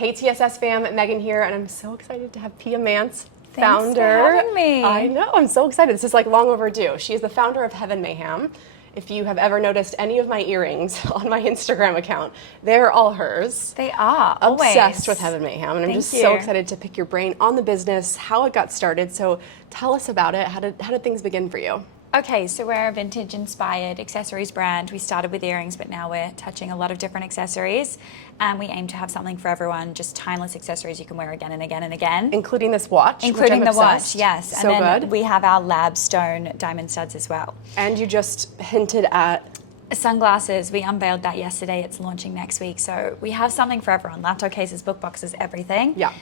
Hey TSS fam, Megan here, and I'm so excited to have Pia Mance, Thanks for having me. I know, I'm so excited. This is like long overdue. She is the founder of Heaven Mayhem. If you have ever noticed any of my earrings on my Instagram account, they're all hers. They are, Obsessed always. with Heaven Mayhem, and I'm just Thank so you. excited to pick your brain on the business, how it got started. So tell us about it. How did things begin for you? Okay, so we're a vintage-inspired accessories brand. We started with earrings, but now we're touching a lot of different accessories. And we aim to have something for everyone, just timeless accessories you can wear again and again and again. Including this watch, Including which I'm the watch, obsessed. yes. So and then good. we have our lab stone diamond studs as well. And you just hinted at Sunglasses, we unveiled that yesterday. It's launching next week. So we have something for everyone. Laptop cases, book boxes, everything. Yeah.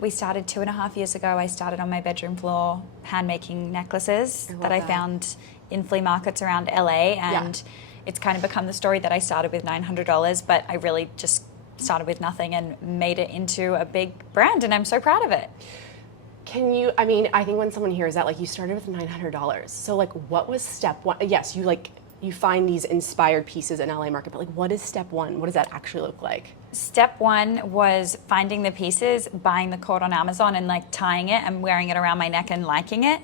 We started 2.5 years ago. I started on my bedroom floor hand making necklaces that I found in flea markets around LA. And it's kind of become the story that I started with $900, but I really just started with nothing and made it into a big brand. And I'm so proud of it. Can you, I mean, I think when someone hears that, like you started with $900. So like what was step one? Yes, you find these inspired pieces in LA market, but like what is step one? What does that actually look like? Step one was finding the pieces, buying the cord on Amazon and like tying it and wearing it around my neck and liking it.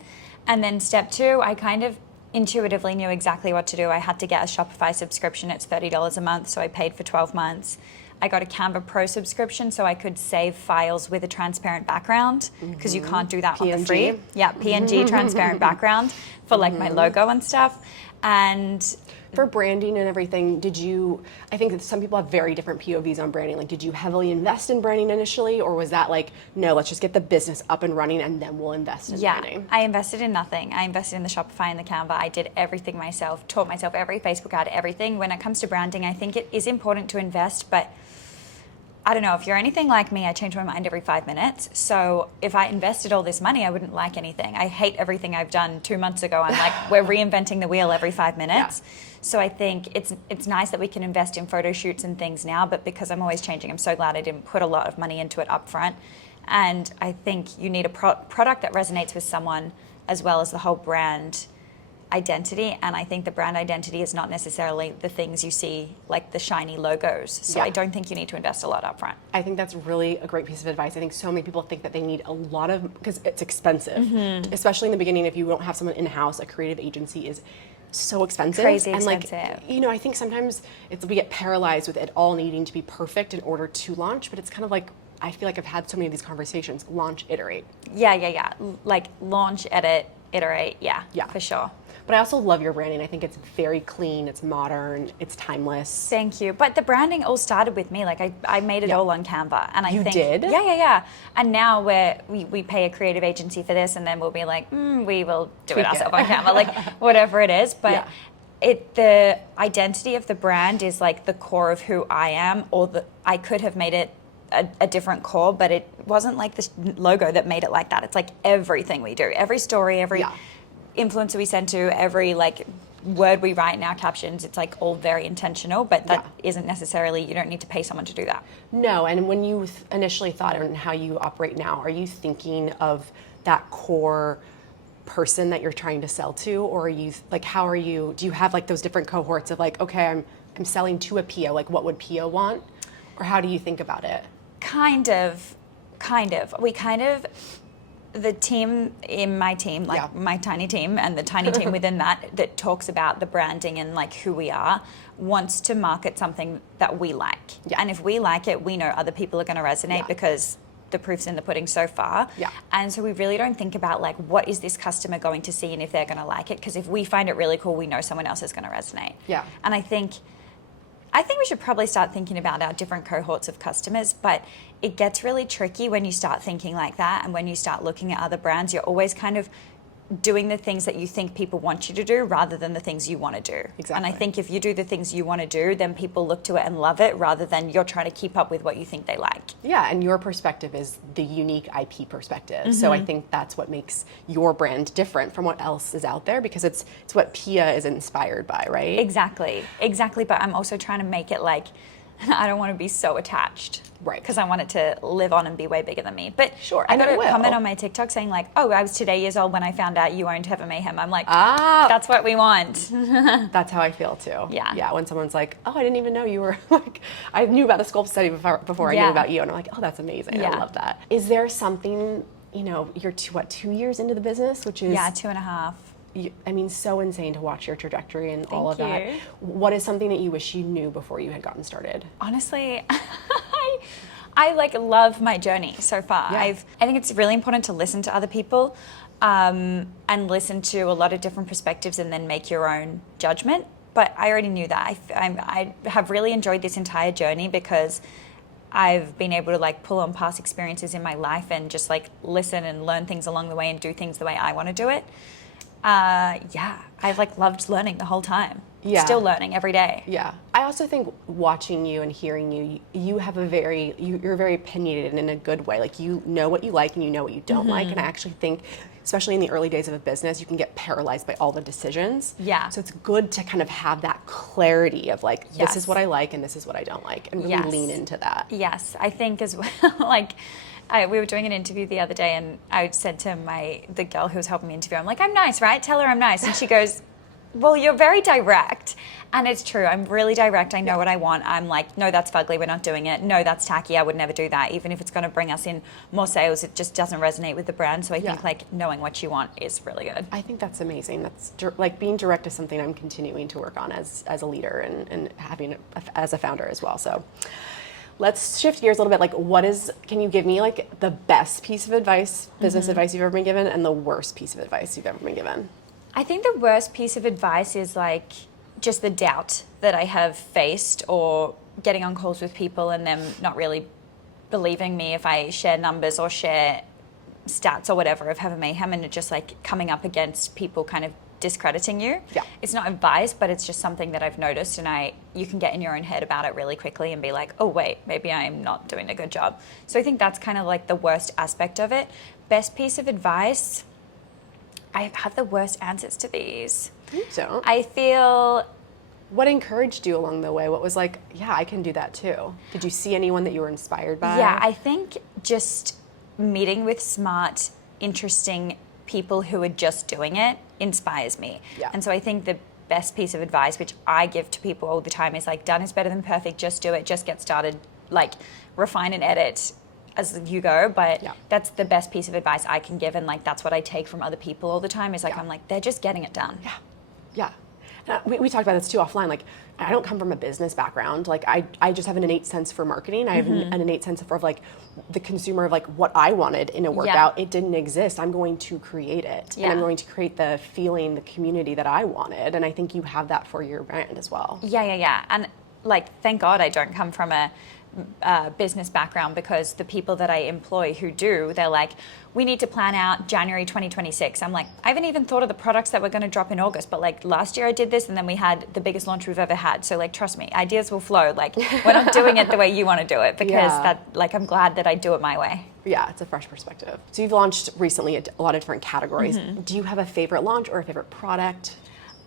And then step two, I kind of intuitively knew exactly what to do. I had to get a Shopify subscription. It's $30 a month, so I paid for 12 months. I got a Canva Pro subscription so I could save files with a transparent background because you can't do that on the free. Yeah, PNG transparent background for like my logo and stuff. And for branding and everything, I think that some people have very different POVs on branding. Like, did you heavily invest in branding initially, or was that like, no, let's just get the business up and running and then we'll invest in branding? I invested in nothing. I invested in the Shopify and the Canva. I did everything myself, taught myself every Facebook ad, everything. When it comes to branding, I think it is important to invest, but I don't know, if you're anything like me, I change my mind every 5 minutes. So if I invested all this money, I wouldn't like anything. I hate everything I've done 2 months ago. I'm like, we're reinventing the wheel every 5 minutes. Yeah. So I think it's nice that we can invest in photo shoots and things now, but because I'm always changing, I'm so glad I didn't put a lot of money into it up front. And I think you need a product that resonates with someone as well as the whole brand identity, and I think the brand identity is not necessarily the things you see, like the shiny logos. So I don't think you need to invest a lot up front. I think that's really a great piece of advice. I think so many people think that they need a lot of, because it's expensive, especially in the beginning. If you don't have someone in-house, a creative agency is so expensive. Crazy and expensive. Like, I think sometimes we get paralyzed with it all needing to be perfect in order to launch, but it's kind of like, I feel like I've had so many of these conversations, launch, iterate. Yeah. Like launch, edit, iterate, yeah, for sure. But I also love your branding. I think it's very clean, it's modern, it's timeless. Thank you. But the branding all started with me. Like I made it all on Canva. And I think, did? Yeah. And now we pay a creative agency for this, and then we'll be like, we will do it ourselves on Canva, like whatever it is. But the identity of the brand is like the core of who I am, I could have made it a different core, but it wasn't like this logo that made it like that. It's like everything we do, every story, every influencer we send to, every like word we write in our captions, it's like all very intentional, but that isn't necessarily, you don't need to pay someone to do that. No, and when you initially thought on how you operate now, are you thinking of that core person that you're trying to sell to, or are you like, do you have like those different cohorts of like, okay, I'm selling to a Pia, like what would Pia want? Or how do you think about it? Kind of. The team in my team, like my tiny team and the tiny team within that talks about the branding and like who we are, wants to market something that we like. Yeah. And if we like it, we know other people are going to resonate because the proof's in the pudding so far. Yeah. And so we really don't think about like, what is this customer going to see and if they're going to like it? Because if we find it really cool, we know someone else is going to resonate. Yeah. And I think we should probably start thinking about our different cohorts of customers, but it gets really tricky when you start thinking like that, and when you start looking at other brands, you're always kind of doing the things that you think people want you to do rather than the things you want to do. Exactly. And I think if you do the things you want to do, then people look to it and love it rather than you're trying to keep up with what you think they like. Yeah, and your perspective is the unique IP perspective. So I think that's what makes your brand different from what else is out there, because it's what Pia is inspired by, right? Exactly. But I'm also trying to make it like I don't want to be so attached. Right. Because I want it to live on and be way bigger than me. But Sure, I got and a it will. comment on my TikTok saying like, oh, I was today years old when I found out you owned Heaven Mayhem. I'm like, that's what we want. That's how I feel too. Yeah. Yeah, when someone's like, oh, I didn't even know you were like, I knew about the Sculpt study before I knew about you. And I'm like, oh, that's amazing. Yeah. I love that. Is there something, you know, you're 2 years into the business, which is... Yeah, 2.5. I mean, so insane to watch your trajectory and all of Thank that. you. What is something that you wish you knew before you had gotten started? Honestly, I like love my journey so far. Yeah. I think it's really important to listen to other people and listen to a lot of different perspectives and then make your own judgment. But I already knew that. I have really enjoyed this entire journey because I've been able to like pull on past experiences in my life and just like listen and learn things along the way and do things the way I want to do it. I've like loved learning the whole time. Yeah. Still learning every day. Yeah. I also think watching you and hearing you, you have a very, you're very opinionated in a good way. Like you know what you like and you know what you don't like. And I actually think, especially in the early days of a business, you can get paralyzed by all the decisions. Yeah. So it's good to kind of have that clarity of like, this Yes. is what I like and this is what I don't like, and really Yes. lean into that. Yes, I think as well, like, we were doing an interview the other day and I said to the girl who was helping me interview, I'm like, I'm nice, right? Tell her I'm nice. And she goes, well, you're very direct. And it's true, I'm really direct. I know what I want. I'm like, no, that's fugly, we're not doing it. No, that's tacky, I would never do that. Even if it's gonna bring us in more sales, it just doesn't resonate with the brand. So I think like knowing what you want is really good. I think that's amazing. That's like being direct is something I'm continuing to work on as a leader and having as a founder as well. So let's shift gears a little bit. Like, can you give me like the best piece of advice, business advice you've ever been given, and the worst piece of advice you've ever been given? I think the worst piece of advice is like just the doubt that I have faced, or getting on calls with people and them not really believing me if I share numbers or share stats or whatever of Heaven Mayhem, and it just like coming up against people kind of discrediting you. Yeah. It's not advice, but it's just something that I've noticed, and you can get in your own head about it really quickly and be like, oh wait, maybe I'm not doing a good job. So I think that's kind of like the worst aspect of it. Best piece of advice, I have the worst answers to these. You don't. I feel... What encouraged you along the way? What was like, yeah, I can do that too? Did you see anyone that you were inspired by? Yeah, I think just meeting with smart, interesting people who are just doing it inspires me. Yeah. And so I think the best piece of advice, which I give to people all the time, is like, done is better than perfect. Just do it. Just get started. Like, refine and edit as you go. But that's the best piece of advice I can give. And like, that's what I take from other people all the time, is like, I'm like, they're just getting it done. Yeah. Yeah. We talked about this too offline. Like, I don't come from a business background. Like, I just have an innate sense for marketing. I have an innate sense of like the consumer, of like what I wanted in a workout. It didn't exist. I'm going to create it. And I'm going to create the feeling, the community that I wanted. And I think you have that for your brand as well. Yeah. And like, thank God I don't come from a business background, because the people that I employ who do, they're like, we need to plan out January 2026. I'm like, I haven't even thought of the products that we're going to drop in August, but like last year I did this and then we had the biggest launch we've ever had. So like, trust me, ideas will flow. Like, we're not doing it the way you want to do it, because I'm glad that I do it my way. Yeah, it's a fresh perspective. So you've launched recently a lot of different categories. Do you have a favorite launch or a favorite product?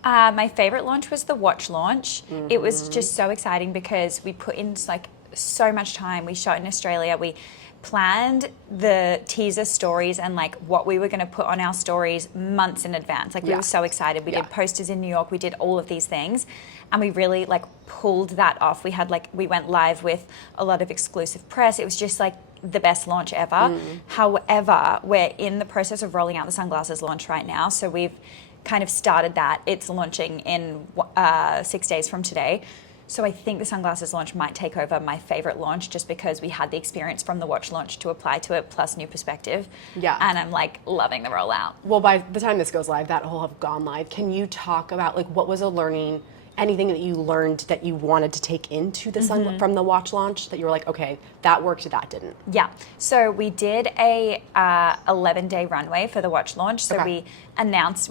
My favorite launch was the watch launch. It was just so exciting because we put in like so much time. We shot in Australia. We planned the teaser stories and like what we were going to put on our stories months in advance. Like, we were so excited. We did posters in New York. We did all of these things, and we really like pulled that off. We went live with a lot of exclusive press. It was just like the best launch ever. However, we're in the process of rolling out the sunglasses launch right now. So we've kind of started that. It's launching in 6 days from today. So I think the sunglasses launch might take over my favorite launch, just because we had the experience from the watch launch to apply to it, plus new perspective. Yeah. And I'm like loving the rollout. Well, by the time this goes live, that will have gone live. Can you talk about like what was a learning, anything that you learned that you wanted to take into the from the watch launch that you were like, okay, that worked, that didn't? Yeah. So we did a 11-day runway for the watch launch. So we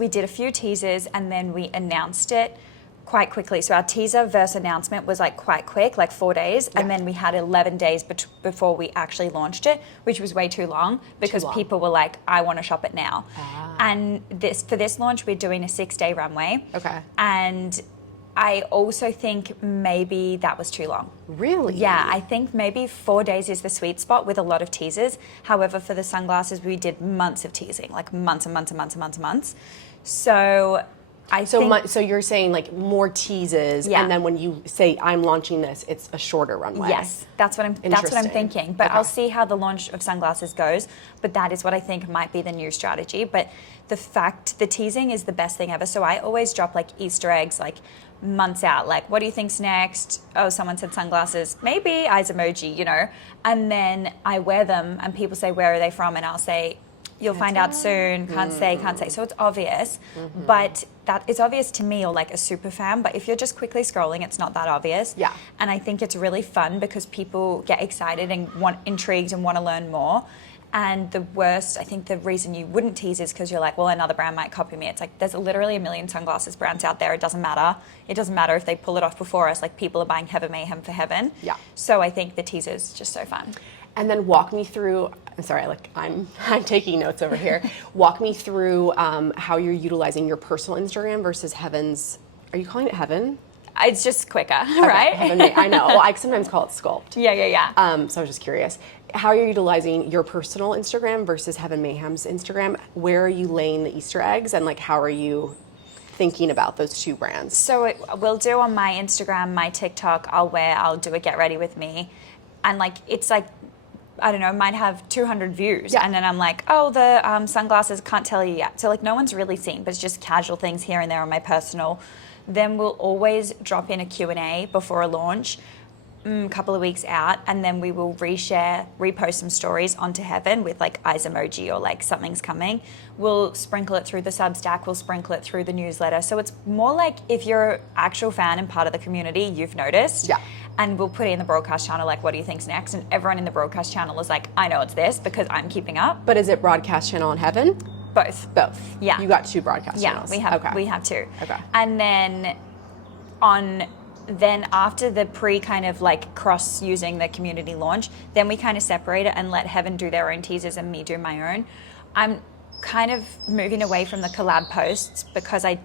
did a few teasers, and then we announced it quite quickly. So our teaser versus announcement was like quite quick, like 4 days. And then we had 11 days before we actually launched it, which was way too long, because people were like, I want to shop it now. And for this launch, we're doing a 6-day runway. Okay. And I also think maybe that was too long. Really? Yeah, I think maybe 4 days is the sweet spot with a lot of teasers. However, for the sunglasses, we did months of teasing, like months and months and months and months and months. So So you're saying like more teases, and then when you say I'm launching this, it's a shorter runway. Yes, that's what I'm thinking. But I'll see how the launch of sunglasses goes. But that is what I think might be the new strategy. But the teasing is the best thing ever. So I always drop like Easter eggs, like months out. Like, what do you think's next? Oh, someone said sunglasses. Maybe eyes emoji, you know. And then I wear them, and people say, where are they from? And I'll say, you'll find out soon. Can't say. So it's obvious, but that it's obvious to me or like a super fan. But if you're just quickly scrolling, it's not that obvious. Yeah. And I think it's really fun because people get excited and intrigued and want to learn more. And I think the reason you wouldn't tease is because you're like, well, another brand might copy me. It's like there's literally a million sunglasses brands out there. It doesn't matter. It doesn't matter if they pull it off before us. Like people are buying Heaven Mayhem for Heaven. Yeah. So I think the teaser is just so fun. And then walk me through. I'm sorry, like I'm taking notes over here. Walk me through how you're utilizing your personal Instagram versus Heaven's. Are you calling it Heaven? It's just quicker, right? Heaven I know. Well, I sometimes call it Sculpt. Yeah. So I was just curious. How are you utilizing your personal Instagram versus Heaven Mayhem's Instagram? Where are you laying the Easter eggs, and like how are you thinking about those two brands? So we'll do on my Instagram, my TikTok. I'll do a get ready with me, and like it's like, I don't know, might have 200 views. Yeah. And then I'm like, oh, the sunglasses, can't tell you yet. So like no one's really seen, but it's just casual things here and there on my personal. Then we'll always drop in a Q&A before a launch, a couple of weeks out, and then we will repost some stories onto Heaven with like eyes emoji or like something's coming. We'll sprinkle it through the Substack, we'll sprinkle it through the newsletter. So it's more like if you're an actual fan and part of the community, you've noticed. Yeah. And we'll put it in the broadcast channel, like, what do you think's next? And everyone in the broadcast channel is like, I know it's this because I'm keeping up. But is it broadcast channel on Heaven? Both. Yeah. You got two broadcast channels. Yeah, we have two. Okay. And then after the pre kind of like cross using the community launch, then we kind of separate it and let Heaven do their own teasers and me do my own. I'm kind of moving away from the collab posts because I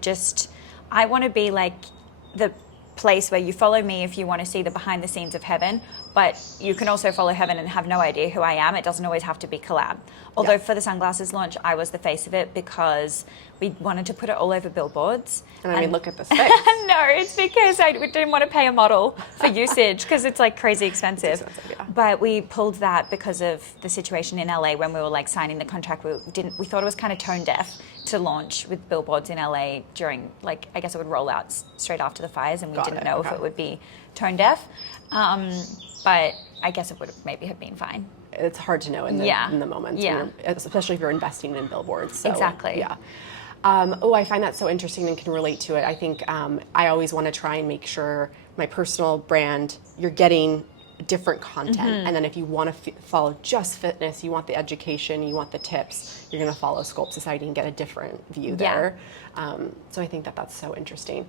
want to be like the place where you follow me if you want to see the behind the scenes of Heaven, but you can also follow Heaven and have no idea who I am. It doesn't always have to be collab. Although for the sunglasses launch, I was the face of it because we wanted to put it all over billboards. And I mean, look at this face. No, it's because I didn't want to pay a model for usage because it's like crazy expensive. It's expensive, yeah. But we pulled that because of the situation in LA when we were like signing the contract. We thought it was kind of tone deaf to launch with billboards in LA during, like, I guess it would roll out straight after the fires, and we didn't know if it would be tone deaf. But I guess it would maybe have been fine. It's hard to know in the moment, especially if you're investing in billboards. So, exactly. Yeah. I find that so interesting and can relate to it. I think I always want to try and make sure my personal brand, you're getting different content. And then if you want to follow just fitness, you want the education, you want the tips, you're going to follow Sculpt Society and get a different view there. So I think that's so interesting.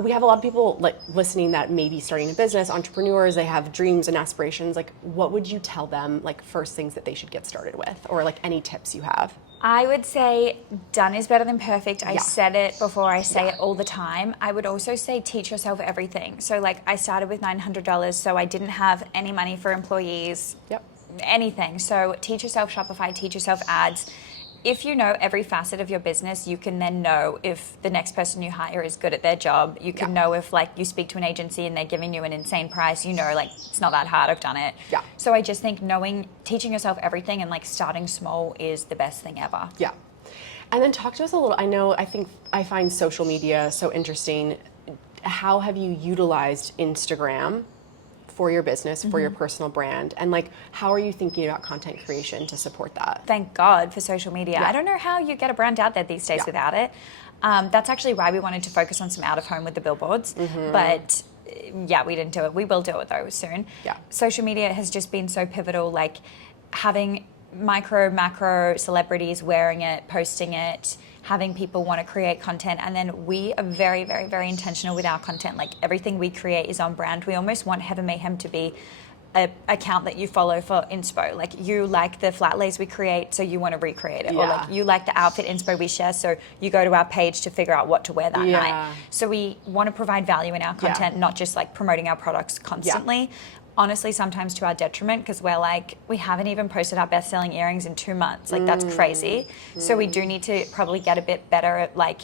We have a lot of people like listening that may be starting a business, entrepreneurs, they have dreams and aspirations. Like, what would you tell them, like, first things that they should get started with, or like any tips you have? I would say done is better than perfect. I said it before, I say it all the time. I would also say teach yourself everything. So like I started with $900, so I didn't have any money for employees, anything. So teach yourself Shopify, teach yourself ads. If you know every facet of your business, you can then know if the next person you hire is good at their job. You can know if like you speak to an agency and they're giving you an insane price, you know, like it's not that hard, I've done it. Yeah. So I just think teaching yourself everything and like starting small is the best thing ever. Yeah. And then talk to us a little, I find social media so interesting. How have you utilized Instagram for your business, for your personal brand, and like how are you thinking about content creation to support that? Thank God for social media. I don't know how you get a brand out there these days without it. That's actually why we wanted to focus on some out of home with the billboards, but we didn't do it. We will do it though soon. Social media has just been so pivotal, like having micro, macro celebrities wearing it, posting it, having people want to create content. And then we are very, very, very intentional with our content. Like everything we create is on brand. We almost want Heaven Mayhem to be a account that you follow for inspo. Like you like the flat lays we create, so you want to recreate it. Or like you like the outfit inspo we share, so you go to our page to figure out what to wear that night. So we want to provide value in our content, not just like promoting our products constantly. Honestly, sometimes to our detriment, because we're like, we haven't even posted our best-selling earrings in 2 months. Like that's crazy. So we do need to probably get a bit better at like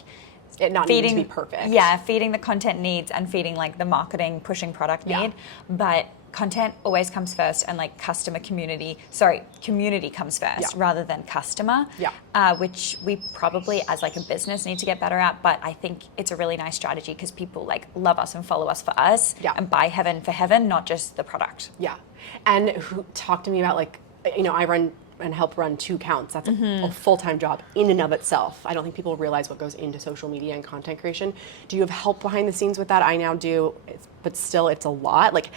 it not needing to be perfect. Yeah, feeding the content needs and feeding like the marketing pushing product need. But content always comes first, and like community comes first rather than customer, which we probably as like a business need to get better at. But I think it's a really nice strategy because people like love us and follow us for us and buy Heaven for Heaven, not just the product. Yeah. And talk to me about like, you know, I run and help run 2 accounts. That's a full-time job in and of itself. I don't think people realize what goes into social media and content creation. Do you have help behind the scenes with that? I now do, but still it's a lot. Like,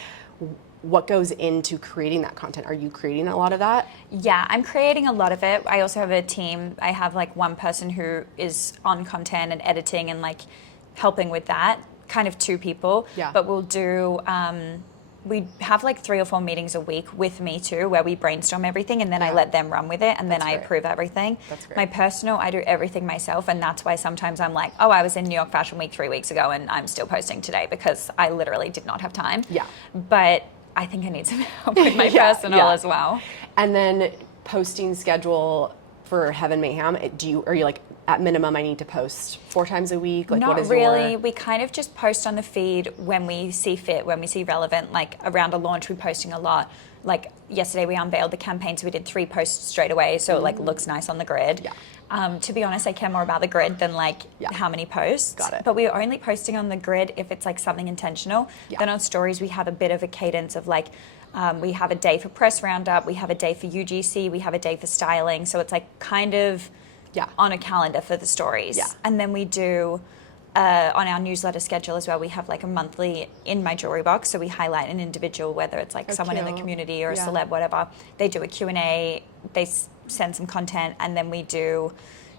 what goes into creating that content? Are you creating a lot of that? Yeah, I'm creating a lot of it. I also have a team. I have like one person who is on content and editing and like helping with that, kind of 2 people. Yeah. But we'll do, we have like 3 or 4 meetings a week with me too, where we brainstorm everything and then I let them run with it and then I approve everything. That's great. My personal, I do everything myself, and that's why sometimes I'm like, oh, I was in New York Fashion Week 3 weeks ago and I'm still posting today because I literally did not have time. Yeah. But I think I need some help with my personal as well. And then posting schedule for Heaven Mayhem, are you like, at minimum, I need to post 4 times a week? Like, Not what is really. We kind of just post on the feed when we see fit, when we see relevant. Like around a launch, we're posting a lot. Like yesterday, we unveiled the campaign, so we did 3 posts straight away, so it like looks nice on the grid. Yeah. To be honest, I care more about the grid than like how many posts. Got it. But we're only posting on the grid if it's like something intentional. Then on stories, we have a bit of a cadence of like, we have a day for press roundup, we have a day for UGC, we have a day for styling. So it's like kind of on a calendar for the stories. Yeah. And then we do, on our newsletter schedule as well, we have like a monthly in my jewelry box. So we highlight an individual, whether it's like someone in the community or a celeb, whatever. They do a Q&A, they send some content, and then we do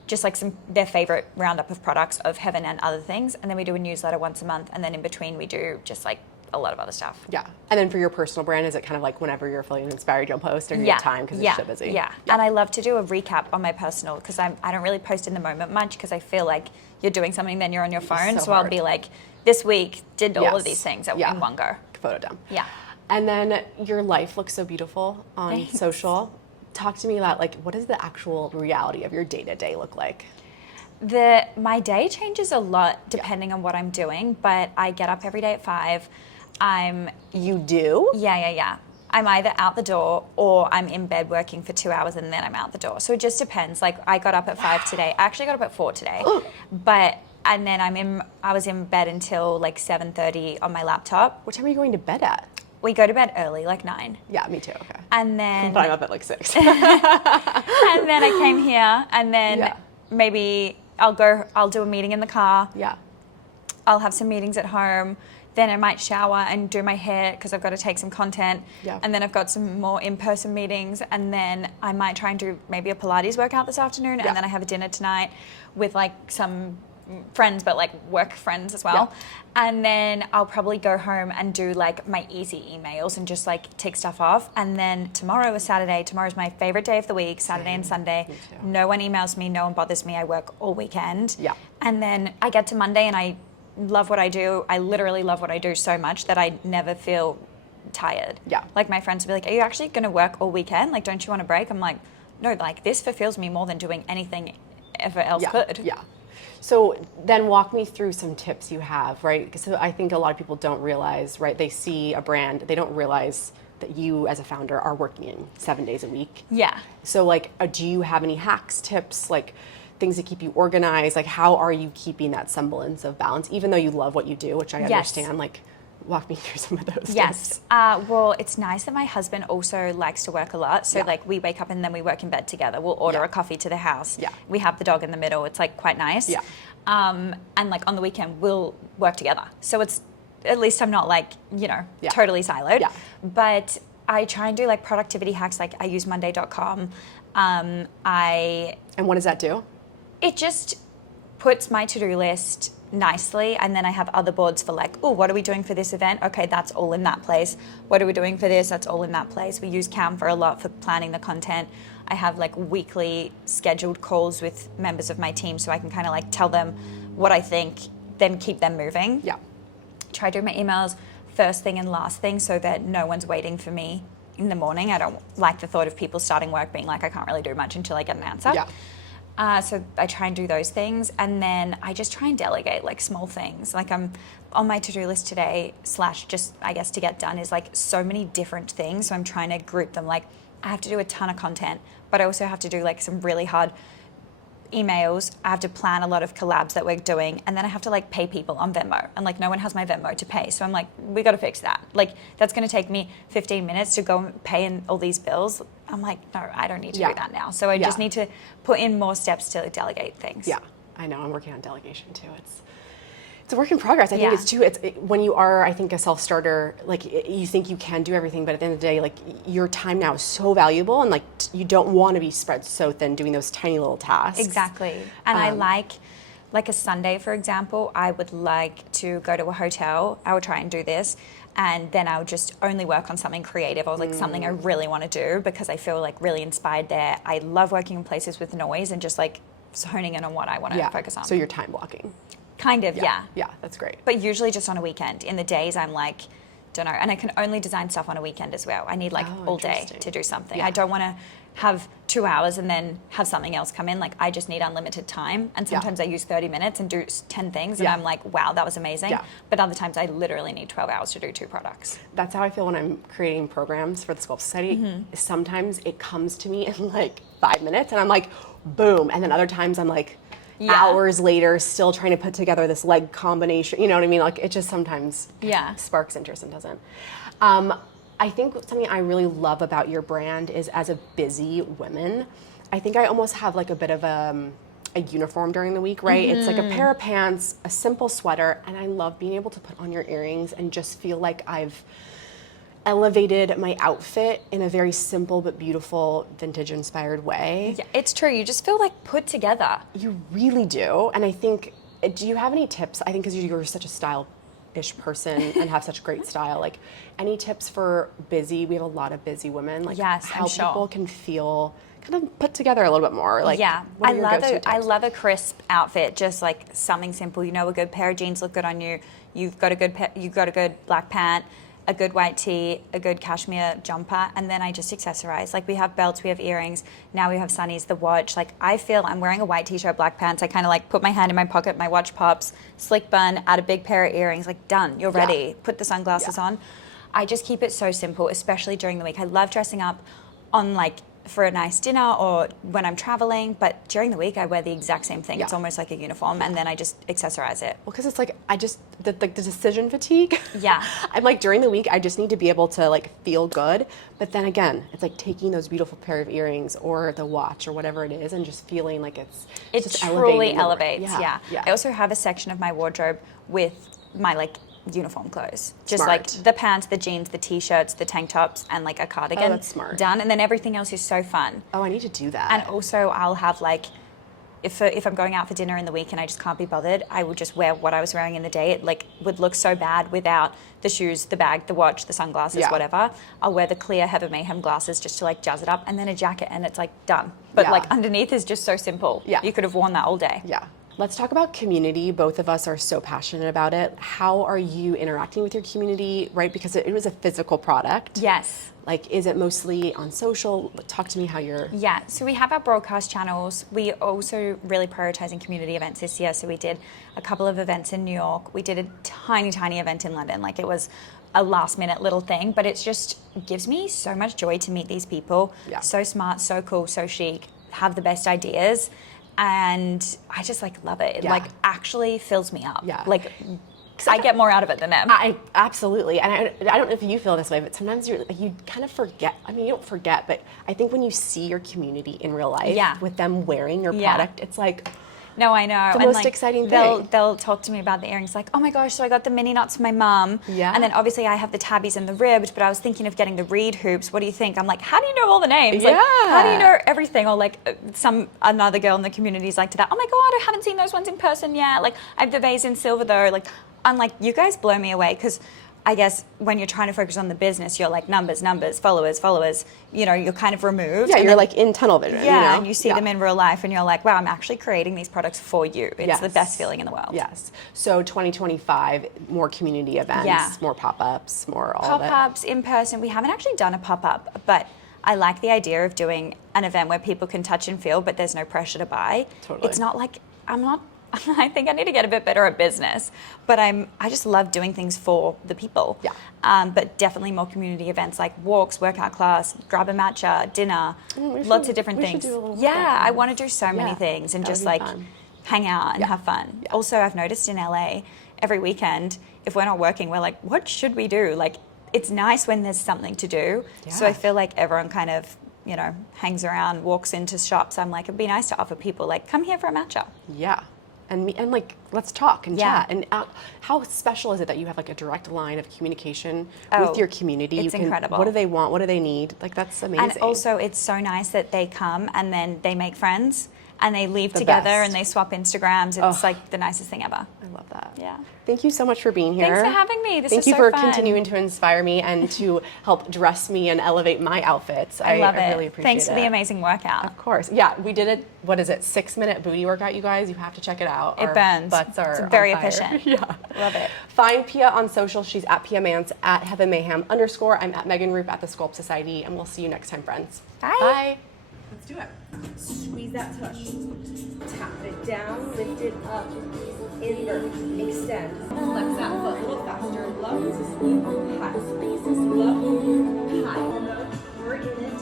just like their favorite roundup of products of Heaven and other things. And then we do a newsletter once a month. And then in between we do just like a lot of other stuff. Yeah. And then for your personal brand, is it kind of like whenever you're feeling inspired, you'll post, or you have time because you're so busy? Yeah. And I love to do a recap on my personal because I don't really post in the moment much because I feel like you're doing something, then you're on your phone. So I'll be like, this week did all of these things in one go. Photo dump. Yeah. And then your life looks so beautiful on Thanks. social. Talk to me about like, what does the actual reality of your day-to-day look like? My day changes a lot depending on what I'm doing, but I get up every day at 5. You do? Yeah. I'm either out the door or I'm in bed working for 2 hours and then I'm out the door. So it just depends. Like I got up at 5 today. I actually got up at 4 today. And then I was in bed until like 7:30 on my laptop. What time are you going to bed at? We go to bed early, like 9. Yeah, me too. Okay. And then but I'm up at like 6. and then I came here, and then maybe I'll do a meeting in the car. Yeah. I'll have some meetings at home. Then I might shower and do my hair because I've got to take some content. Yeah. And then I've got some more in-person meetings. And then I might try and do maybe a Pilates workout this afternoon. And then I have a dinner tonight with like some friends, but like work friends as well. And then I'll probably go home and do like my easy emails and just like tick stuff off. And then tomorrow is Saturday. Tomorrow's my favorite day of the week, Saturday and Sunday. No one emails me, no one bothers me. I work all weekend. Yeah. And then I get to Monday and I love what I do. I literally love what I do so much that I never feel tired. Yeah. Like my friends will be like, are you actually going to work all weekend? Like, don't you want a break? I'm like, no, like this fulfills me more than doing anything ever else could. Yeah. So then walk me through some tips you have, right? Because I think a lot of people don't realize, right? They see a brand, they don't realize that you as a founder are working 7 days a week. Yeah. So like, do you have any hacks, tips, like things that keep you organized? Like how are you keeping that semblance of balance, even though you love what you do, which I understand, like walk me through some of those tips. Well, it's nice that my husband also likes to work a lot. So like we wake up and then we work in bed together. We'll order a coffee to the house. Yeah. We have the dog in the middle. It's like quite nice. Yeah. And like on the weekend we'll work together. So it's, at least I'm not like, you know, totally siloed. Yeah. But I try and do like productivity hacks. Like I use Monday.com. And what does that do? It just puts my to-do list nicely. And then I have other boards for like, oh, what are we doing for this event? Okay, that's all in that place. What are we doing for this? That's all in that place. We use Canva a lot for planning the content. I have like weekly scheduled calls with members of my team so I can kind of like tell them what I think, then keep them moving. Yeah. Try to do my emails first thing and last thing so that no one's waiting for me in the morning. I don't like the thought of people starting work being like, I can't really do much until I get an answer. Yeah. So I try and do those things, and then I just try and delegate like small things. Like I'm on my to-do list today / just I guess to get done is like so many different things. So I'm trying to group them. Like I have to do a ton of content, but I also have to do like some really hard emails. I have to plan a lot of collabs that we're doing, and then I have to like pay people on Venmo, and like no one has my Venmo to pay. So I'm like, we got to fix that. Like that's going to take me 15 minutes to go and pay in all these bills. I'm like, no, I don't need to do that now. So I just need to put in more steps to delegate things. Yeah, I know. I'm working on delegation too. It's a work in progress. I think it's too. When you are, I think, a self-starter, like you think you can do everything, but at the end of the day, like your time now is so valuable, and like you don't want to be spread so thin doing those tiny little tasks. Exactly. And I like a Sunday, for example, I would like to go to a hotel. I would try and do this, and then I would just only work on something creative or like something I really want to do because I feel like really inspired there. I love working in places with noise and just like honing in on what I want to focus on. So you're time blocking. Kind of, yeah. Yeah, that's great. But usually just on a weekend. In the days I'm like, don't know. And I can only design stuff on a weekend as well. I need like all day to do something. I don't want to have 2 hours and then have something else come in. Like I just need unlimited time. And sometimes I use 30 minutes and do 10 things and I'm like, wow, that was amazing. Yeah. But other times I literally need 12 hours to do 2 products. That's how I feel when I'm creating programs for the Sculpt Society. Sometimes it comes to me in like 5 minutes and I'm like, boom. And then other times I'm like, hours later, still trying to put together this leg combination. You know what I mean? Like it just sometimes sparks interest and doesn't. I think something I really love about your brand is as a busy woman, I think I almost have like a bit of a uniform during the week, right? It's like a pair of pants, a simple sweater, and I love being able to put on your earrings and just feel like I've elevated my outfit in a very simple but beautiful vintage inspired way. Yeah, it's true. You just feel like put together. You really do. And I think, do you have any tips? I think because you're such a style-ish person and have such great style, like any tips for busy, we have a lot of busy women, like how people can feel kind of put together a little bit more. Like, what are your go-to tips? I love a crisp outfit, just like something simple. You know, a good pair of jeans look good on you. You've got a good black pant, a good white tee, a good cashmere jumper, and then I just accessorize. Like we have belts, we have earrings, now we have sunnies, the watch. Like I feel I'm wearing a white t-shirt, black pants, I kind of like put my hand in my pocket, my watch pops, slick bun, add a big pair of earrings, like done, you're ready. Put the sunglasses on. I just keep it so simple, especially during the week. I love dressing up on like for a nice dinner or when I'm traveling, but during the week I wear the exact same thing. It's almost like a uniform, and then I just accessorize it. Well, because it's like the decision fatigue. Yeah. I'm like during the week I just need to be able to like feel good, but then again it's like taking those beautiful pair of earrings or the watch or whatever it is and just feeling like it just truly elevates. Yeah. I also have a section of my wardrobe with my like uniform clothes. Just like the pants, the jeans, the t-shirts, the tank tops, and like a cardigan. Oh, that's smart. Done. And then everything else is so fun. Oh, I need to do that. And also I'll have like, if I'm going out for dinner in the week and I just can't be bothered, I would just wear what I was wearing in the day. It like would look so bad without the shoes, the bag, the watch, the sunglasses, whatever. I'll wear the clear Heaven Mayhem glasses just to like jazz it up, and then a jacket, and it's like done. But like underneath is just so simple. Yeah. You could have worn that all day. Yeah. Let's talk about community. Both of us are so passionate about it. How are you interacting with your community, right? Because it was a physical product. Yes. Like, is it mostly on social? Talk to me how you're... Yeah, so we have our broadcast channels. We also really prioritizing community events this year. So we did a couple of events in New York. We did a tiny, tiny event in London. Like it was a last minute little thing, but it just gives me so much joy to meet these people. Yeah. So smart, so cool, so chic, have the best ideas. And I just like love it. It like actually fills me up. Yeah. Like I get more out of it than them. Absolutely. And I don't know if you feel this way, but sometimes you kind of forget. I mean, you don't forget, but I think when you see your community in real life with them wearing your product, it's like, No, I know. The most exciting thing. They'll talk to me about the earrings, like, oh my gosh, so I got the mini knots for my mum. Yeah. And then obviously I have the tabbies and the ribbed, but I was thinking of getting the reed hoops. What do you think? I'm like, how do you know all the names? Yeah. Like, how do you know everything? Or like another girl in the community is like to that, oh my God, I haven't seen those ones in person yet. Like, I have the vase in silver though. Like, I'm like, you guys blow me away, because I guess when you're trying to focus on the business, you're like numbers, followers, you know, you're kind of removed. Yeah, and you're then, like in tunnel vision. yeah, you know? and you see them in real life and you're like, wow, I'm actually creating these products for you. It's the best feeling in the world. Yes. So 2025, more community events, more pop-ups, more all of it. Pop-ups, in person. We haven't actually done a pop-up, but I like the idea of doing an event where people can touch and feel, but there's no pressure to buy. Totally. It's not like, I think I need to get a bit better at business, but I just love doing things for the people. Yeah. But definitely more community events like walks, workout class, grab a matcha, dinner, lots of different things. Yeah, I want to do so many things and just like hang out and have fun. Yeah. Also, I've noticed in LA, every weekend, if we're not working, we're like, what should we do? Like, it's nice when there's something to do. Yeah. So I feel like everyone kind of, you know, hangs around, walks into shops. I'm like, it'd be nice to offer people like, come here for a matcha. Yeah. And like, let's talk and chat. And how special is it that you have like a direct line of communication with your community? It's incredible. What do they want? What do they need? Like, that's amazing. And also, it's so nice that they come and then they make friends and they leave together and they swap Instagrams. It's like the nicest thing ever. I love that. Yeah. Thank you so much for being here. Thanks for having me. This is so fun. Thank you for continuing to inspire me and to help dress me and elevate my outfits. I love it. I really appreciate it. Thanks for the amazing workout. Of course. Yeah, we did it, 6-minute booty workout, you guys. You have to check it out. It burns. Butts are it's very on fire. efficient. Yeah. Love it. Find Pia on social. She's at Pia Mance, at Heaven Mayhem _ I'm at Megan Roop at the Sculpt Society, and we'll see you next time, friends. Bye. Bye. Let's do it. Squeeze that tush. Tap it down, lift it up, invert, extend. Flex that foot a little faster. Low, high. Low, high. We're in it.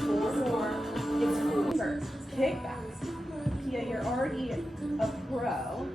4 more. It's full. Invert. Kick back. Pia, you're already a pro.